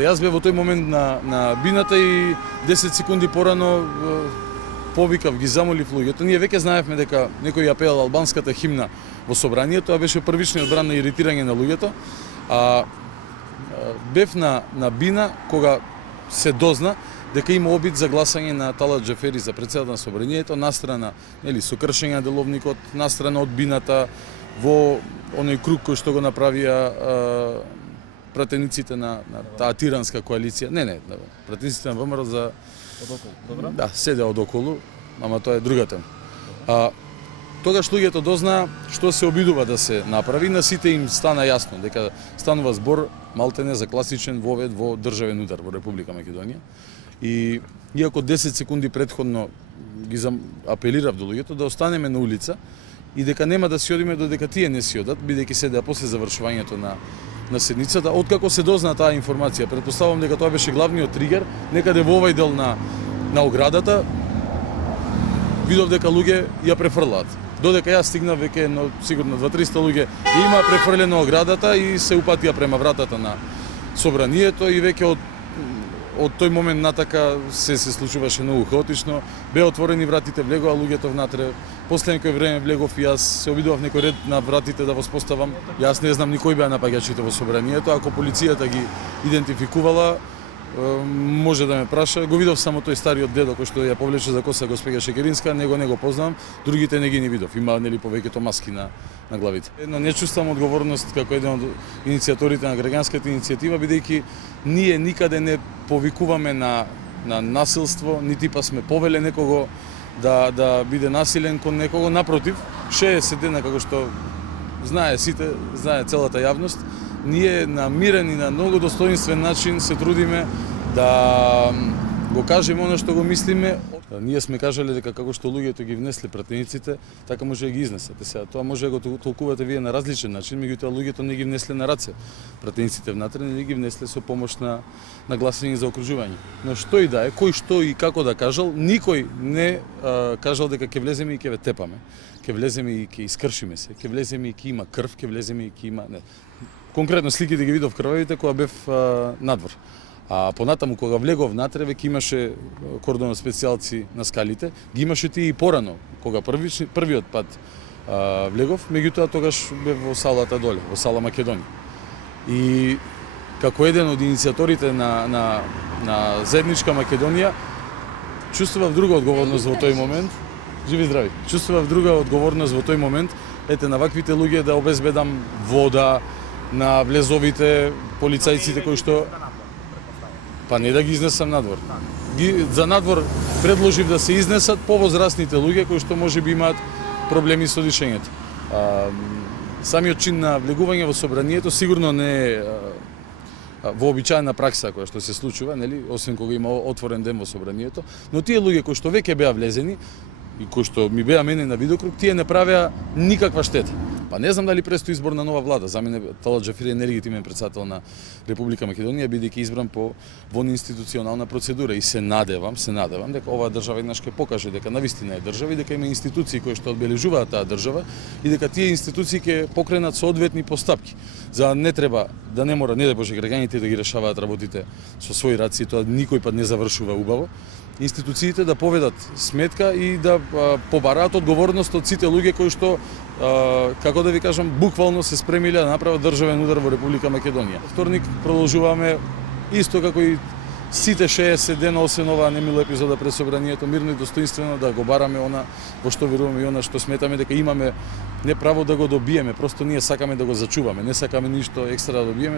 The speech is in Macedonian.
Јас бев во тој момент на бината и 10 секунди порано повикав, ги замолив луѓето. Ние веќе знаевме дека некој ја пеел албанската химна во собранието, а беше првичниот бран на иритирање на луѓето. Бев на бина кога се дозна дека има обид за гласање на Талат Џафери за председател на собранието, настрана, нели, со кршење на деловникот, настрана од бината во оној круг кој што го направија пратениците на таа тиранска коалиција. Не, пратениците на ВМРО за одоколу. Да, седеа одоколу, ама тоа е друга тема. Тогаш луѓето дознаа што се обидува да се направи, на сите им стана јасно дека станува збор малтене за класичен вовед во државен удар во Република Македонија. И иако 10 секунди претходно ги апелирав до луѓето да останеме на улица и дека нема да си одиме додека тие не си одат, бидејќи седеа после завршувањето на седницата. Откако се дозна таа информација, претпоставувам дека тоа беше главниот тригер, некаде во овај дел на оградата, видов дека луѓе ја префрлаат. Додека јас стигнав, веќе сигурно 200-300 луѓе има префрлено оградата и се упатија према вратата на собранието и веќе од тој момент натака се случуваше многу хаотично. Беа отворени вратите, влегоа луѓето внатре. После некој време влегов и јас се обидував некој ред на вратите да воспоставам. Јас не знам ни кои беа напаѓачите во собранието, ако полицијата ги идентификувала, може да ме праша. Го видов само тој стариот дедо кој што ја повлече за коса госпеѓа Шекеринска, него не го познавам, другите не ги видов. Има нели повеќето маски на главите. Не чувствам одговорност како еден од иницијаторите на граѓанската иницијатива, бидејќи ние никаде не повикуваме на насилство, нити па сме повеле некого да биде насилен кон некого. Напротив, 60 дена, како што знае целата јавност, ние на мирен и на многу достоинствен начин се трудиме да го кажеме оно што го мислиме. Ние сме кажале дека како што луѓето ги внесле пратениците, така може да ги изнесете. Сега тоа може да го толкувате вие на различен начин, меѓутоа луѓето не ги внесле на раце пратениците внатре, не ги внесле со помош на гласање за окружување. Но што и да е, кој што и како да кажал, никој не кажал дека ќе влеземе и ќе ве тепаме, ќе влеземе и ќе искршиме се, ќе влеземе и ќе има крв, ќе влеземе и ќе има конкретно сликите ги видов крвавите кога бев надвор. А понатаму кога влегов внатре веќе имаше кордон специјалци на скалите, ги имаше тие и порано, кога првиот пат влегов, меѓутоа тогаш бев во салата доле, во сала Македонија. И како еден од иницијаторите на заедничка Македонија, чувствував друга одговорност во тој момент. Живи здрави. Чувствував друга одговорност во тој момент, на ваквите луѓе да обезбедам вода на влезовите полицајците кои што па не да ги изнесам надвор. За надвор предложив да се изнесат повозрастните луѓе кои што можеби имаат проблеми со дишењето. Самиот чин на влегување во собранието сигурно не е вообичаена пракса која што се случува, нели, освен кога има отворен ден во собранието, но тие луѓе кои што веќе беа влезени и кои што ми беа мене на видеокруг, тие не правеа никаква штета. Па не знам дали престои избор на нова влада. За мене Талат Џафери е нелегитимен председател на Република Македонија, бидејќи избран по институционална процедура. И се надевам дека оваа држава еднаш ќе покаже дека навистина е држава и дека има институции кои што одбележуваат таа држава и дека тие институции ќе покренат соодветни постапки. За не треба да не мора, не да Боже, граѓаните да ги решаваат работите со своји раци, тоа никој пат не завршува убаво. Институциите да поведат сметка и да побараат одговорност од сите луѓе кои што, како да ви кажам, буквално се спремиле да направат државен удар во Република Македонија. Вторник продолжуваме исто како и сите 60 дена, освен оваа немила епизода пред собранието, мирно и достоинствено да го бараме она во што веруваме и она што сметаме дека имаме не право да го добиеме, просто ние сакаме да го зачуваме, не сакаме ништо екстра да добиеме.